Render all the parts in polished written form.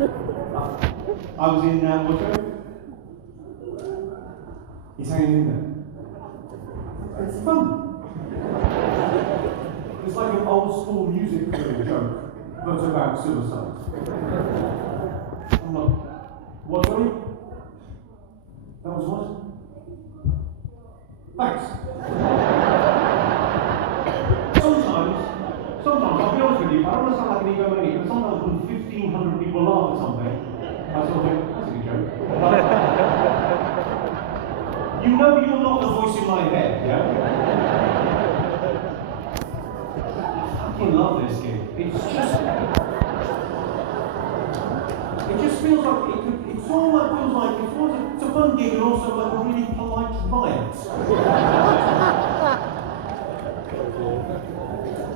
I was in Washington. He's hanging in there. It's fun. It's like an old school music joke, but about suicide. I'm like, what, sorry? That was what? Thanks. Sometimes, I'll be honest with you, I don't want to sound like an egomaniac, but sometimes when 1,500 people laugh at something, I sort of think, that's a good joke. You know you're not the voice in my head, yeah? I fucking love this gig. It just feels like, it's all like, feels like, it's a fun gig and also like a really polite riot.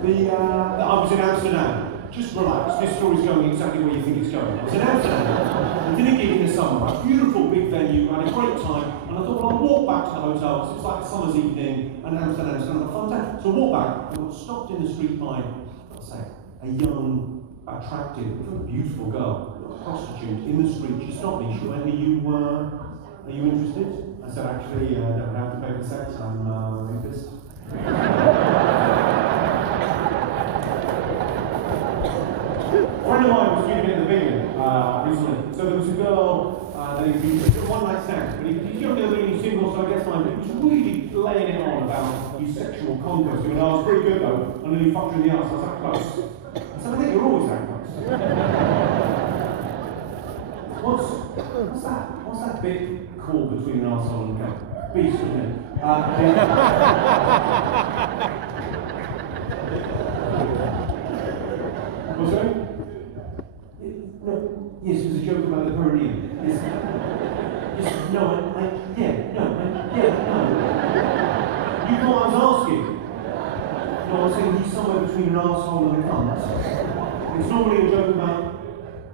I was in Amsterdam. Just relax. This story's going exactly where you think it's going. I was in Amsterdam. I did a gig in the summer. A beautiful big venue. I had a great time. And I thought, well, I'll walk back to the hotel because it's like a summer's evening and Amsterdam's going to have a fun time. So I walk back. I got stopped in the street by, let's say, a young, attractive, beautiful girl, a prostitute in the street. She stopped me. She went, are you interested? I said, actually, I don't have to pay for sex. I'm a rapist. A friend of mine was shooting in the Vineyard recently. So there was a girl that he was one night stand. But he's young, really single, so I guess he was really laying it on about his sexual conquest. He went, I was pretty good though, and then he fucked her in the arse. I was that close. I said, I think you're always that close. What's that bit called between an arsehole and a cunt? Beast, isn't it? What's that? Yes, it was a joke about the perineum. Yes. No. You thought I was asking? No, I'm saying he's somewhere between an arsehole and a cunt. It's normally a joke about.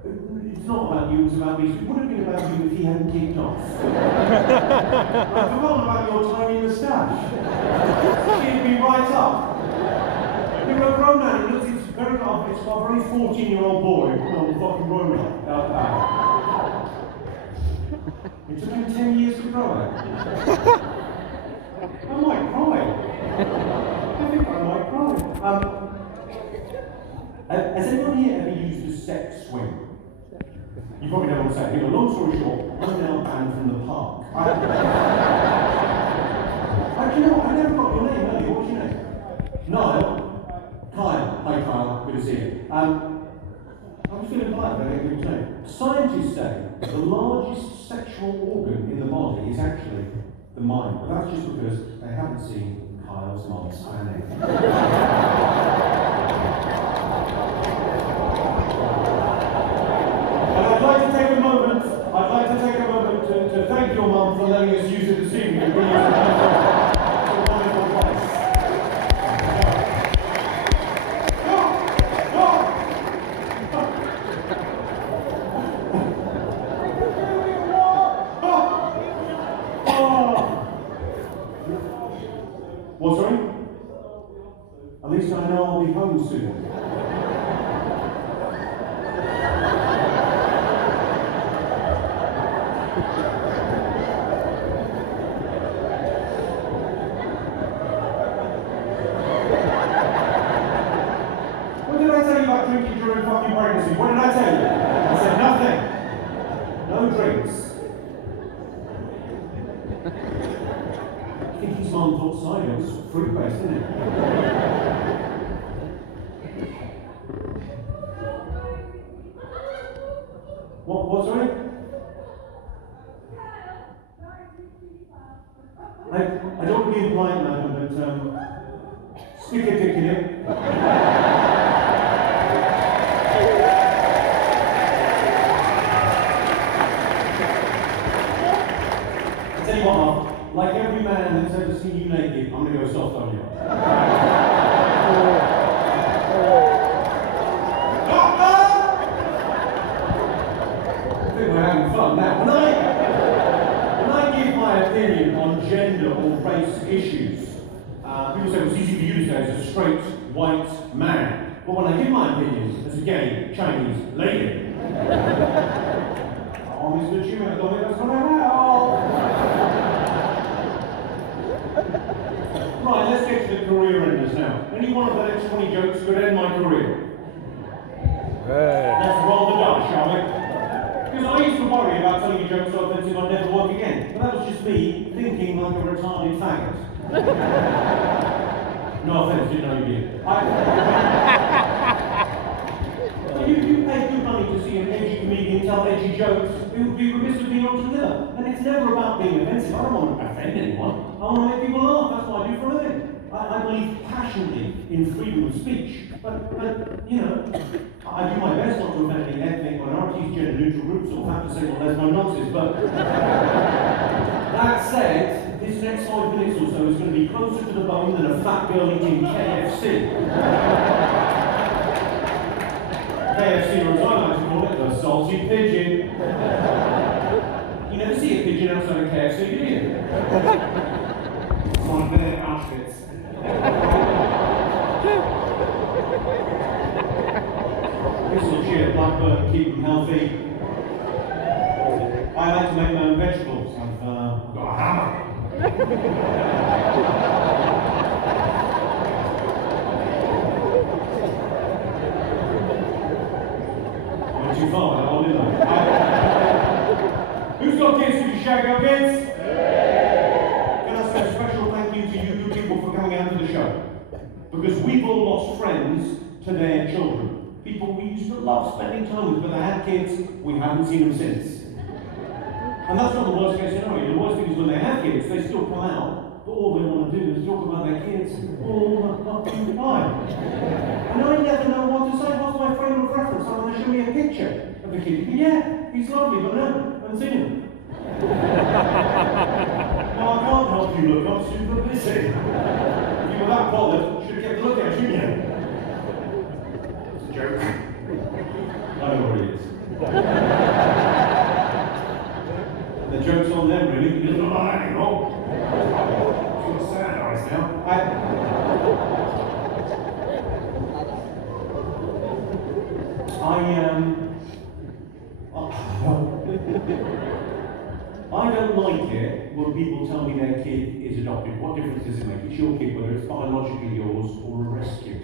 It's not about you, it's about me. It would have been about you if he hadn't kicked off. I've forgotten about your tiny moustache. She'd be right up. You're a grown man, it's very hard, it's got a very 14-year-old boy, fucking grown up out there. It took him 10 years to grow it. I might cry. I think I might cry. Has anyone here ever used a sex swing? You probably know what I'm saying. Anyway, long story short, I'm now banned from the park. Actually, no, I never got your name earlier. What's your name? Niall. Kyle. Hi Kyle, good to see you. I'm just feeling polite about everything's name. Scientists say the largest sexual organ in the body is actually the mind, but that's just because they haven't seen Kyle's mom's spanning. And I'd like to take a moment to thank your mum for letting us use it this evening. It's a wonderful place. What, sorry? At least I know I'll be home soon. What did I tell you about drinking during fucking pregnancy? What did I tell you? I said nothing. No drinks. I think his mum thought cider was fruit-based, isn't it? What, sorry? I don't want to be impolite, madam, but stick a dick in it. I tell you what, Mark, like every man that's ever seen you naked, I'm going to go soft on you. I think we're having fun now. When I give my opinion on gender or race issues, people say it's easy for you to say as a straight, white man. But when I give my opinion as a gay, Chinese lady, Any one of the next 20 jokes could end my career. Let's roll the dice, shall we? Because I used to worry about telling a joke so offensive I'd never work again. But that was just me thinking like a retarded faggot. No offense, didn't know you did. You pay good money to see an edgy comedian tell edgy jokes. It would be remiss of me not to deliver. And it's never about being offensive. I don't want to offend anyone. I want to make people laugh. That's what I do for a living. I believe passionately in freedom of speech. But you know, I do my best not to offend any ethnic minorities, gender-neutral groups, or fat-disabled lesbo-nonces. But that said, this next 5 minutes or so is going to be closer to the bone than a fat girl eating KFC. KFC, or as I like to call it, the salty pigeon. You never see a pigeon outside of KFC, do you? It's on their outfits. This will cheer Blackburn, keep them healthy. I like to make my own vegetables. I've got a hammer. Too far, I'll do that. Who's got kids? Did you shag your kids? Can I say a special thank you to you good people for coming out to the show? Because we've all lost friends to their children. People we used to love spending time with, but they had kids, we haven't seen them since. And that's not the worst case scenario. The worst thing is when they have kids, they still come out, but all they want to do is talk about their kids all the fucking time. And I never know what to say. What's my frame of reference? I'm going to show me a picture of the kid. Yeah, he's lovely, but no, I haven't seen him. Well, I can't help you look, I'm super busy. If you were that bothered, you should have kept a look at you, shouldn't you? It's a joke. I know what it is. The joke's on them, really. He doesn't know that anymore. Sort of sad eyes now. I don't like it when people tell me their kid is adopted. What difference does it make? It's your kid, whether it's biologically yours or a rescue.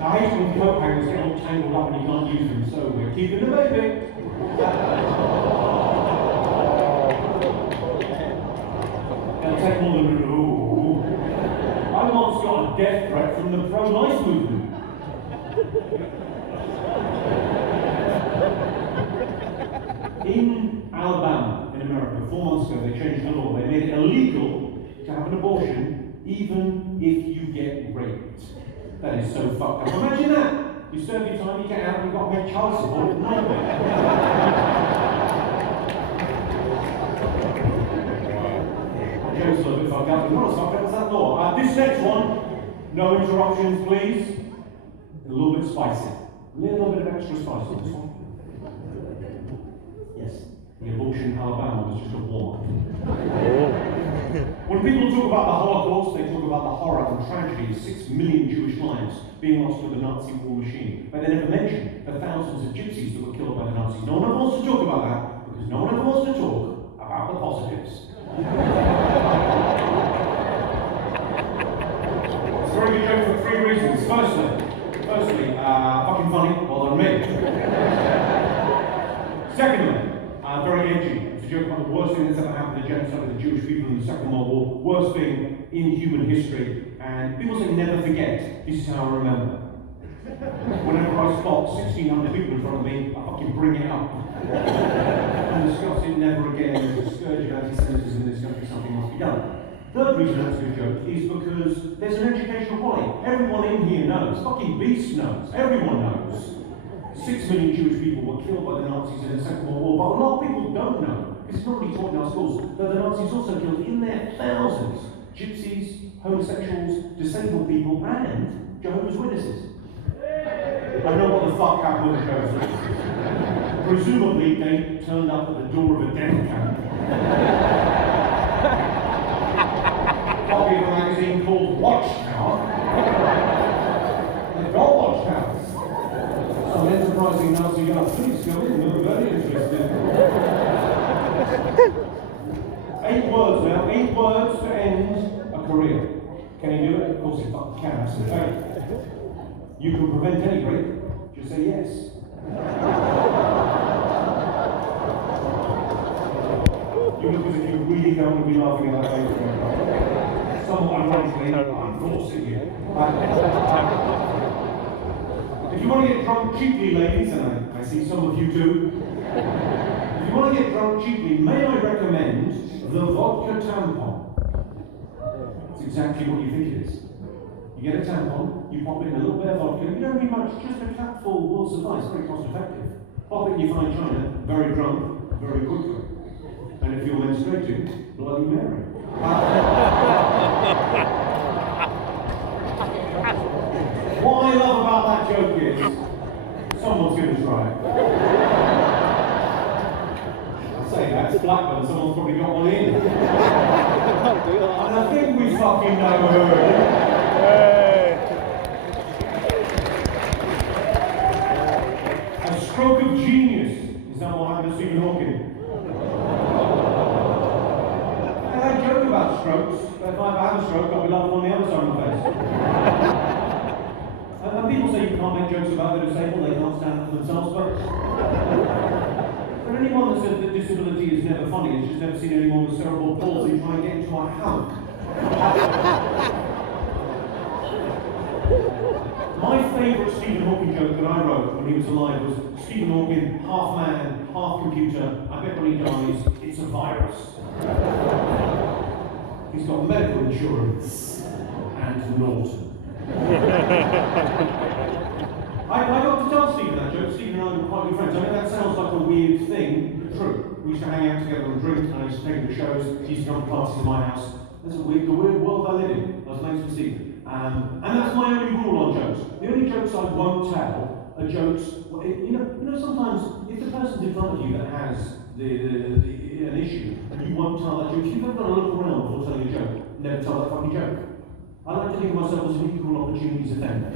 I hate when coat hangers get all tangled up and you can't use them, so we're keeping the baby. It'll take more than I once got a death threat from the pro-life movement. In Alabama, in America, 4 months ago, they changed the law. They made it illegal to have an abortion even if you get raped. That is so fucked up. Imagine that. You serve your time, you get out, you've got to pay child support. Nightmare. Joke's a little bit fucked up. What's that law? This next one, no interruptions, please. A little bit spicy. A little bit of extra spice on this one. Yes, the abortion in Alabama was just a warm-up. When people talk about the Holocaust, they talk about the horror and tragedy of 6 million Jewish lives being lost to the Nazi war machine. But they never mention the thousands of gypsies that were killed by the Nazis. No one ever wants to talk about that, because no one ever wants to talk about the positives. It's a very good joke for 3 reasons. Firstly, fucking funny, well done me. Secondly, very edgy. It's a joke about the worst thing that's ever happened to genocide of the Jewish people in the Second World War, worst thing in human history, and people say never forget. This is how I remember. Whenever I spot 1,600 people in front of me, I fucking bring it up. And discuss it never again. There's a scourge of anti-Semitism in this country, something must be done. Third reason that's a good joke is because there's an educational quality. Everyone in here knows. Fucking Beast knows. Everyone knows. 6 million Jewish people were killed by the Nazis in the Second World War, but a lot of people don't know. It's not really taught in our schools that the Nazis also killed in their thousands gypsies, homosexuals, disabled people, and Jehovah's Witnesses. I don't know what the fuck happened with the Jehovah's Witnesses. Presumably, they turned up at the door of a death camp. Copy of a magazine called Watchtower. They've got Watchtowers. Some enterprising Nazi guy please come in, we're very interested. 8 words now, 8 words to end a career. Can you do it? Of course you fucking can, absolutely. You can prevent any break, just say yes. You look as if you really don't want to be laughing at that way. Somewhat ironically, I'm forcing you. If you want to get drunk cheaply, ladies, and I see some of you do, if you want to get drunk cheaply, may I recommend the vodka tampon? It's exactly what you think it is. You get a tampon, you pop in a little bit of vodka, you don't need much, just a capful will suffice, very cost effective. Pop it in your fine china, very drunk, very quickly. And if you're menstruating, Bloody Mary. What I love about that joke is, someone's going to try it. I say that, it's Blackburn, someone's probably got one in. And I think we fucking know who. A stroke of genius. Is that what happened to Stephen Hawking? And I joke about strokes. If I have a stroke, I'll be laughing on the other side of my face. And people say you can't make jokes about the disabled, they can't stand up for themselves, but anyone that says that disability is never funny has just never seen anyone with cerebral palsy try and get into a hammock. My favourite Stephen Hawking joke that I wrote when he was alive was Stephen Hawking, half man, half computer. I bet when he dies, it's a virus. He's got medical insurance and Norton. I got to tell Stephen that joke. Stephen and I were quite good friends. I mean, that sounds like a weird thing, but true. We used to hang out together and drink, and I used to take him to shows. He used to come to classes in my house. That's the weird world I live in. I was mates with Stephen. And that's my only rule on jokes. The only jokes I won't tell are jokes. Well, you know, sometimes if the person's in front of you that has an issue, and you won't tell that joke, if you've ever got to look around before telling a joke, never tell that fucking joke. I like to think of myself as an equal opportunities offender.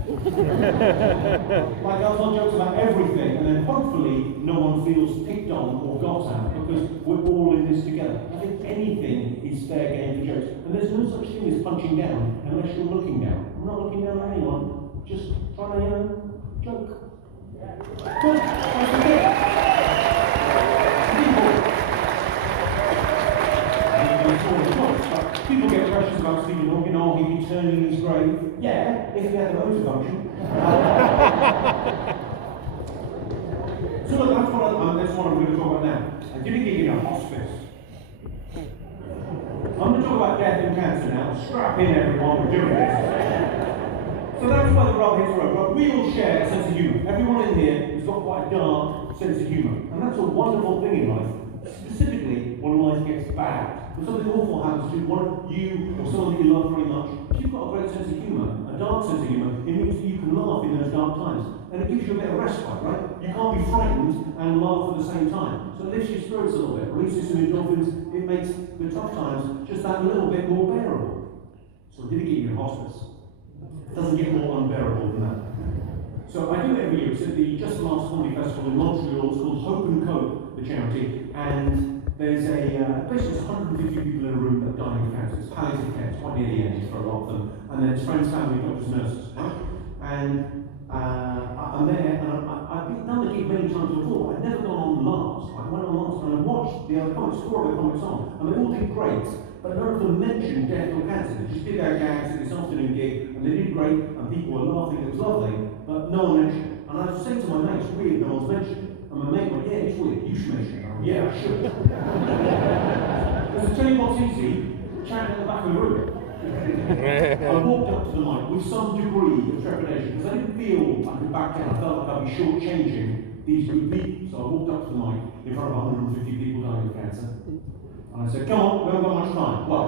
Like I'll tell jokes about everything, and then hopefully no one feels picked on or got at because we're all in this together. I think anything is fair game for jokes, and there's no such thing as punching down unless you're looking down. I'm not looking down at anyone, just trying to joke. Good. People get questions about Stephen Hawking, oh, he'd be turning in his grave. Yeah, if he had a motor function. So look, that's what I'm going to talk about now. I did a gig in a hospice. I'm going to talk about death and cancer now. Strap in everyone, we're doing this. So that's why the rub hits the road. But we all share a sense of humour. Everyone in here has got quite a dark sense of humour. And that's a wonderful thing in life. Specifically when life gets bad. When something awful happens to one of you or someone that you love very much, if you've got a great sense of humour, a dark sense of humour, it means that you can laugh in those dark times. And it gives you a bit of respite, right? You can't be frightened and laugh at the same time. So it lifts your spirits a little bit, releases some endorphins, it makes the tough times just that little bit more bearable. So I did a gig in a hospice. It doesn't get more unbearable than that. So I do it every year. It's at the Just Laughs Comedy Festival in Montreal. It's called Hope and Cope, the charity, and there's basically 150 people in a room that are dying of cancer. It's palliative care, it's quite near the end for a lot of them. And then it's friends, family, doctors, nurses. And I'm there, and I've done the gig many times before. I've never gone on last. I went on last and I watched the other comics, 4 other comics on, and they all did great. But none of them mentioned death or cancer. They just did their gags at this afternoon gig, and they did great, and people were laughing, it was lovely, but no one mentioned it. And I was saying to my mates, it's weird, no one's mentioned it. And my mate went, yeah, it's weird, you should mention it. Yeah, I should. Because to tell you what's easy, chat at the back of the room. I walked up to the mic with some degree of trepidation, because I didn't feel I could back down. I felt like I'd be shortchanging these good people. So I walked up to the mic in front of 150 people dying of cancer. And I said, come on, we haven't got much time. Well,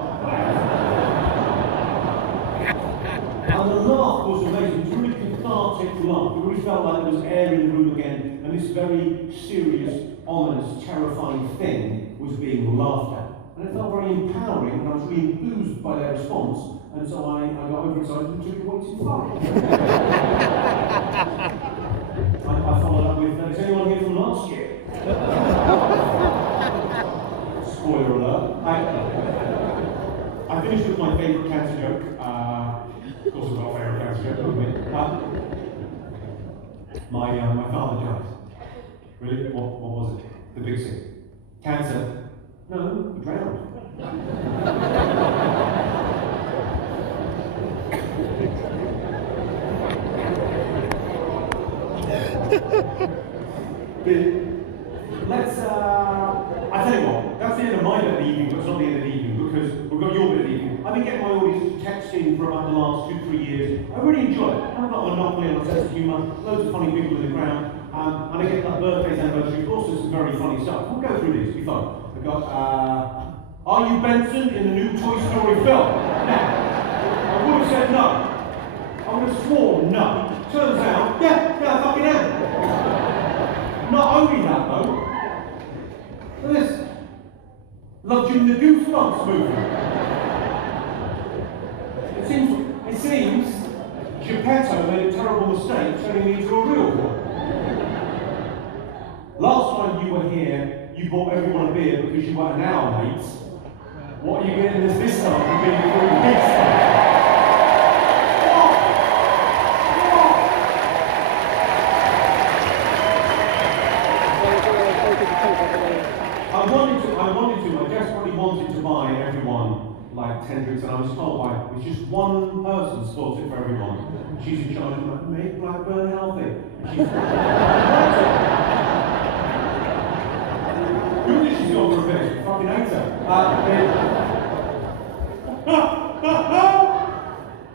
and the laugh was amazing. It was really cathartic laugh. It really felt like there was air in the room again, and this very serious, ominous, terrifying thing was being laughed at. And it felt very empowering, and I was really enthused by their response, and so I got overexcited and took it way too far. I followed up with, is anyone here from last year? Spoiler alert. I finished with my favourite cancer joke. Of course I've got a favourite cancer joke, don't my father died. Really? What was it? The big thing. Cancer? No, he drowned. Let's, I tell you what, that's the end of my bit of the evening, but it's not the end of the evening, because we've got your bit of the evening. I've been getting my audience to text in for about the last 2-3 years. I really enjoy it. I've got a monopoly on a sense of humour, loads of funny people in the crowd, and I get that birthdays, anniversaries, also some very funny stuff. We'll go through this, it'll be fun. We've got, are you Benson in the new Toy Story film? Now, I would have said no. I would have sworn no. Turns out, yeah, I fucking am. Not only that though, look at this. Loved you in the Goosebumps movie. It seems Geppetto made a terrible mistake turning me into a real one. Last time you were here, you bought everyone a beer because you were an hour late. What are you getting this time for being through the big stuff? I desperately wanted to buy everyone like 10 drinks, and I was told by it was just one person spoils it for everyone. She's in charge of like, make Blackburn healthy. She's good that she's gone for a bit, fucking hate her.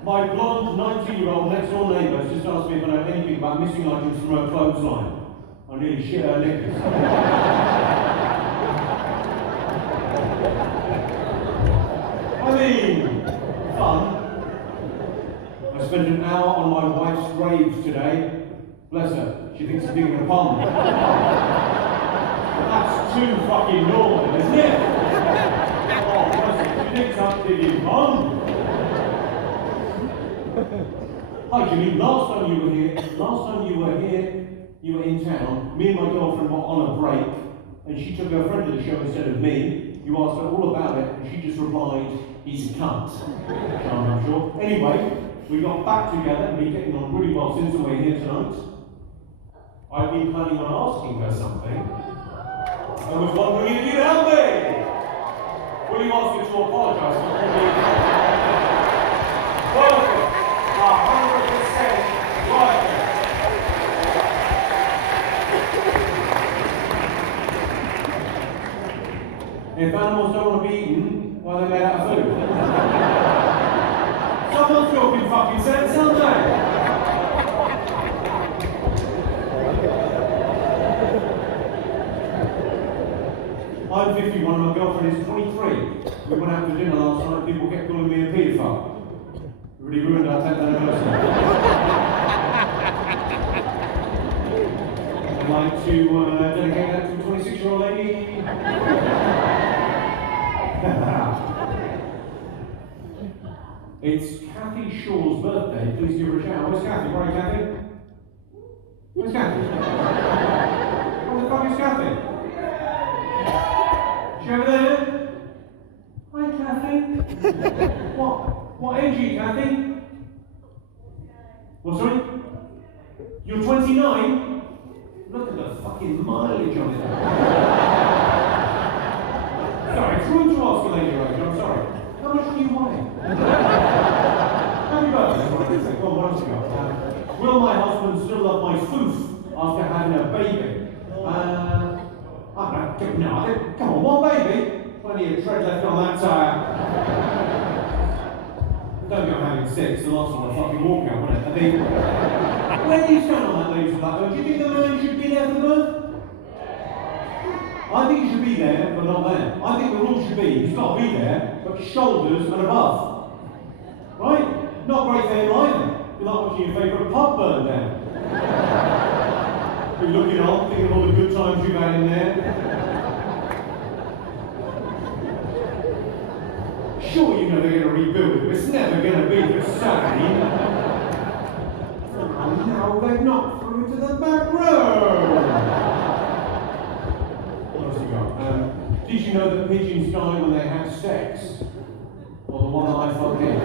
My blonde 19-year-old next door neighbour just asked me if I know anything about missing items from her clothesline. I nearly shit her knickers. I mean, fun. I spent an hour on my wife's grave today. Bless her, she thinks I'm digging a pond. That's too fucking normal, isn't it? Oh, bless her, she thinks I'm digging a pond. Hi Jimmy, last time you were here, you were in town. Me and my girlfriend were on a break, and she took her friend to the show instead of me. You asked her all about it, and she just replied, he's a cunt. I'm sure. Anyway, we got back together and been getting on really well since we're here tonight. I've been planning on asking her something. I was wondering if you'd help me. Will you ask her to apologise for all the... Worth it. 100% worth it. If animals don't want to be eaten, why are they made out of food? Someone's talking fucking sense, aren't they? I'm 51 and my girlfriend is 23. We went out for dinner last night and people kept calling me a paedophile. It really ruined our 10th anniversary. I'd like to dedicate that to a 26-year-old lady. It's Kathy Shaw's birthday. Please give her a shout. Where's Kathy? Where are you, Kathy? Where's Kathy? Where the fuck is Kathy? Is she over there? Hi, Kathy. What age are you, Kathy? What, sorry? You're 29? Look at the fucking mileage on it. Sorry, it's rude to ask a lady your age, I'm sorry. How much do you weigh? Happy birthday. Go on, what else you got? Will my husband still love my foof after having a baby? I don't know. Come on, one baby? Plenty of tread left on that tyre. Don't go having sex, the last one I fucking walk out, wouldn't it? I mean, where do you stand on that, ladies and gentlemen? Do you think the man should be there for the birth? I think he should be there, but not there. I think the rule should be, he's got to be there, but shoulders and above. Right? Not great for him either. You're like watching your favourite pub burn down. You're looking on, thinking of all the good times you've had in there. Sure, you know they're going to rebuild it, but it's never going to be the same. now they've knocked through into the back room. What else we got? Did you know that pigeons die when they have sex? Or the one that I fucked in?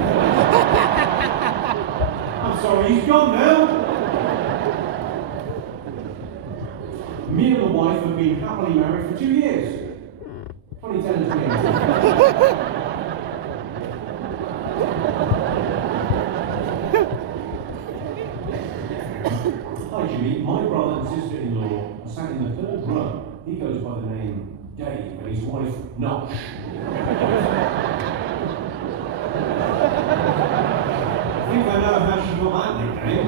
I'm sorry, he's gone now. Me and the wife have been happily married for 2 years. 2010 and 2018. Hi Jimmy, my brother and sister-in-law are sat in the third row. He goes by the name Dave, and his wife Nosh. I think I know how she got that nickname.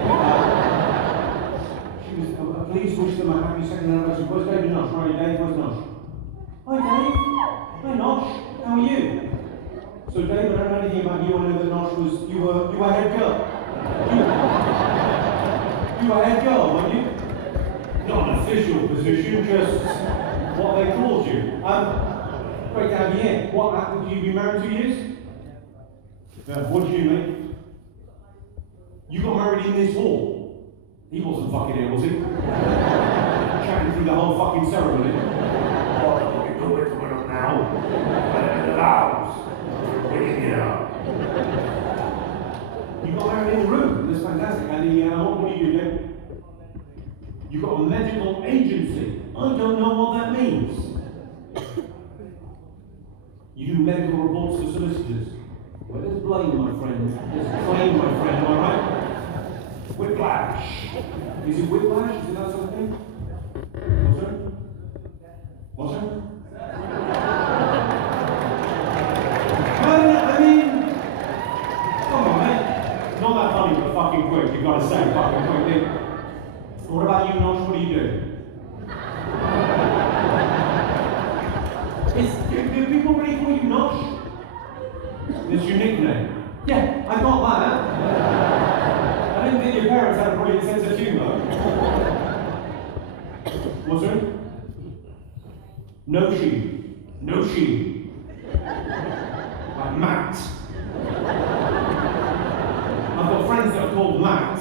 She was, please wish them a happy second anniversary. Where's Dave and Nosh? Right, Dave, where's Nosh? Hi Dave. Hi Nosh. How are you? So Dave, I don't know anything about you. I know that Nosh was, you were head girl. You were head girl, weren't you? Not an official position, just what they called you. Great to have you here. What happened? You been married 2 years? What did you do, mate? You got married in this hall. He wasn't fucking here, was he? Chatting through the whole fucking ceremony. Oh, you know what's going on now? The house. Bring it up. You got married in the room. That's fantastic. And what do you do then? You got a medical agency. I don't know what that means. You do medical reports for solicitors. Well, there's blame, my friend. There's claim, my friend, am I right? Whiplash. Is it whiplash? Is it that sort of thing? What's that? What's that? I mean, come on, mate. Not that funny, but fucking quick. You've got to say fucking quick. What about you, Nosh? What do you do? Do people really call you Nosh? It's your nickname. Yeah, I got that. I didn't think your parents had a brilliant sense of humour. What's it? No she. Like Matt. I've got friends that are called Matt.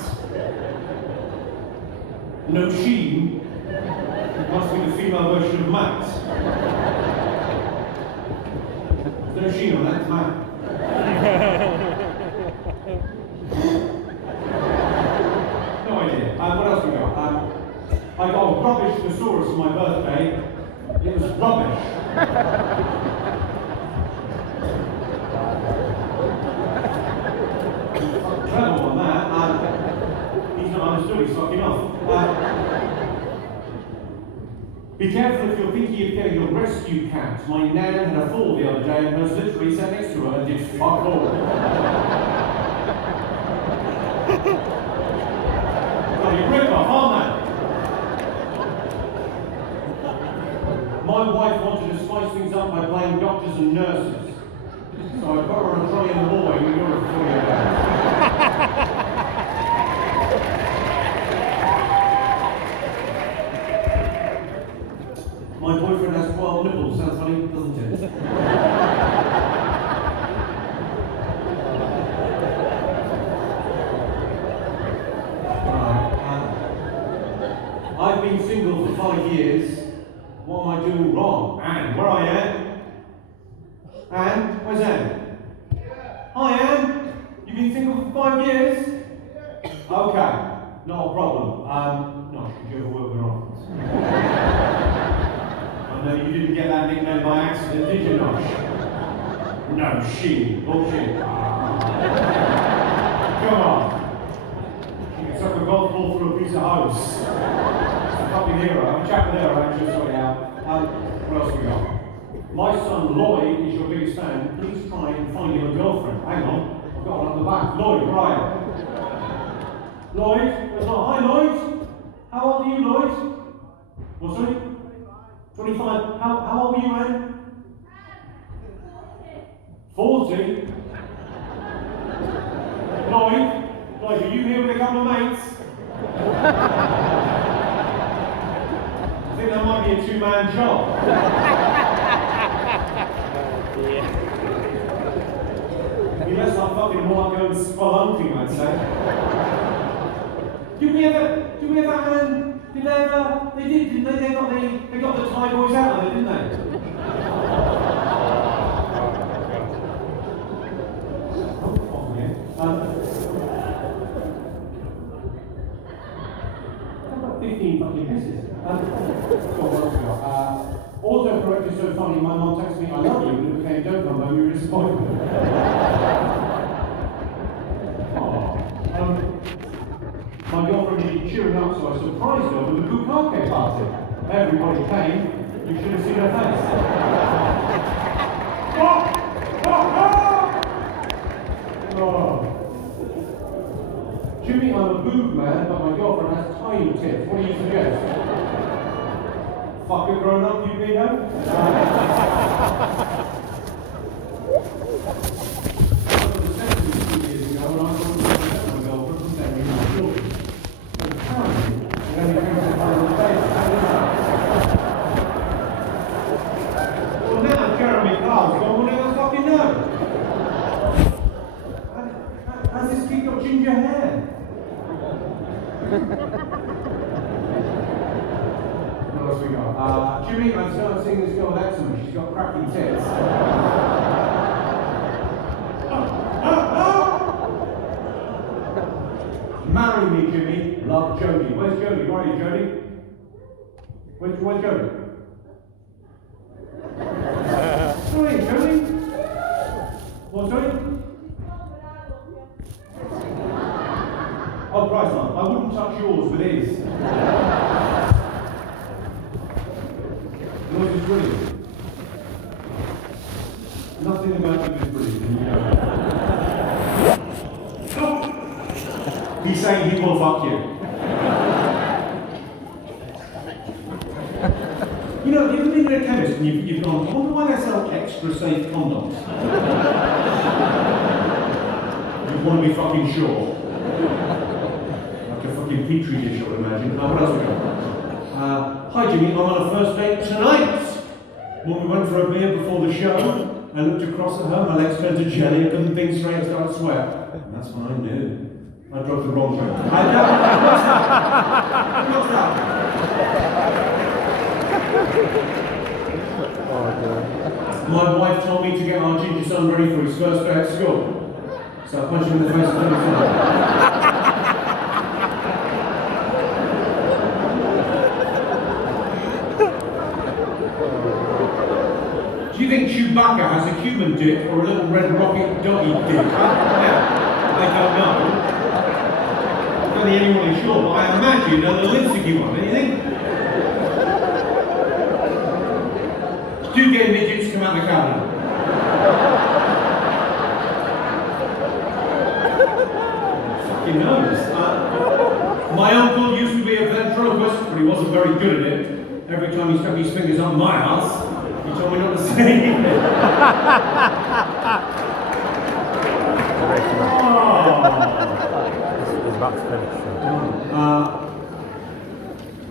No Sheen must be the female version of Matt. There's no Sheen on that, it's Matt. No idea. What else we got? I got a rubbish thesaurus for my birthday. It was rubbish. Treble on that. He's not understood, he's fucking off. Be careful if you're thinking of getting a rescue cat. My nan had a fall the other day and was literally sat next to her and did fuck all. Bloody rip-off, aren't they? My wife wanted to spice things up by playing doctors and nurses. So I put her on a trolley in the hallway with Europe for 48 hours. My boyfriend has 12 nipples. Sounds funny, doesn't it? I've been single for 5 years. What am I doing wrong? Anne, where are you, Anne? Anne? Where's Anne? Hi, Anne. You've been single for 5 years? Okay, not a problem. No, did you ever work with an office? No, you didn't get that nickname by accident, did you, Nosh? No, she. Bullshit. Come on. You can suck a golf ball through a piece of hose. It's a fucking hero. I'm a chat with her, actually, sort it out. What else we got? My son Lloyd is your biggest fan. Please try and find him a girlfriend. Hang on. I've got one at the back. Lloyd, where are you? Lloyd? Where's not? Hi, Lloyd. How old are you, Lloyd? What's it? 25. How old are you, Anne? 40? Lloyd, are you here with a couple of mates? I think that might be a two-man job. Be less like fucking more like going spelunking, I'd say. Did we ever, Alan? Did they ever, they did, didn't they? They got the Thai boys out of it, didn't they? Oh, yeah. 15 fucking misses. Autocorrect is so funny, my mom texted me, I love you, and it became don't come home, you're a disappointment. My girlfriend needed cheering up, so I surprised her with a bukkake party. Everybody came, you should have seen her face. Oh. Jimmy, I'm a boob man, but my girlfriend has tiny tits. What do you suggest? Fuck a grown up, you pedo? Well, now Jeremy Clark's gone, we'll never fucking know. How's this kid got ginger hair? What else we got? Jimmy, I'm starting seeing this girl with eczema. She's got cracking tits. Marry me, Jimmy. Love Jodie. Where's Jodie? Where are you, Jodie? Where's Jodie? Sorry, Jodie? What's Jodie? Oh, Christ, I wouldn't touch yours with his. Yours is brilliant. Nothing about you is brilliant. He's saying he will fuck you. You know, you've been in a chemist and you've gone, I wonder why they sell extra safe condoms. You want to be fucking sure. Like a fucking petri dish, I would imagine. What else we got? Hi Jimmy, I'm on a first date tonight. When we went for a beer before the show, I looked across at her, my legs turned to jelly, I couldn't think straight, I started to sweat. And that's when I knew. I dropped the wrong joke. What's that? My wife told me to get our ginger son ready for his first day at school. So I punched him in the face and told him to. Do you think Chewbacca has a human dick or a little red rocket doggy dick? Yeah, I don't know. I don't think anyone is sure, but I imagine a little Linsky one, anything? Do gay midgets come out the cabinet? Fucking knows. My uncle used to be a ventriloquist, but he wasn't very good at it. Every time he stuck his fingers up my ass, he told me not to say anything. He's about to finish.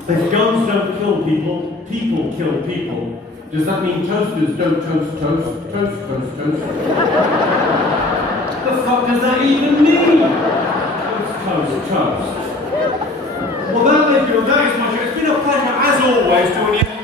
If guns don't kill people, people kill people. Does that mean toasters don't toast? Toast. The fuck does that even mean? Toast. Well, that is my show. It's been a pleasure, as always, doing it.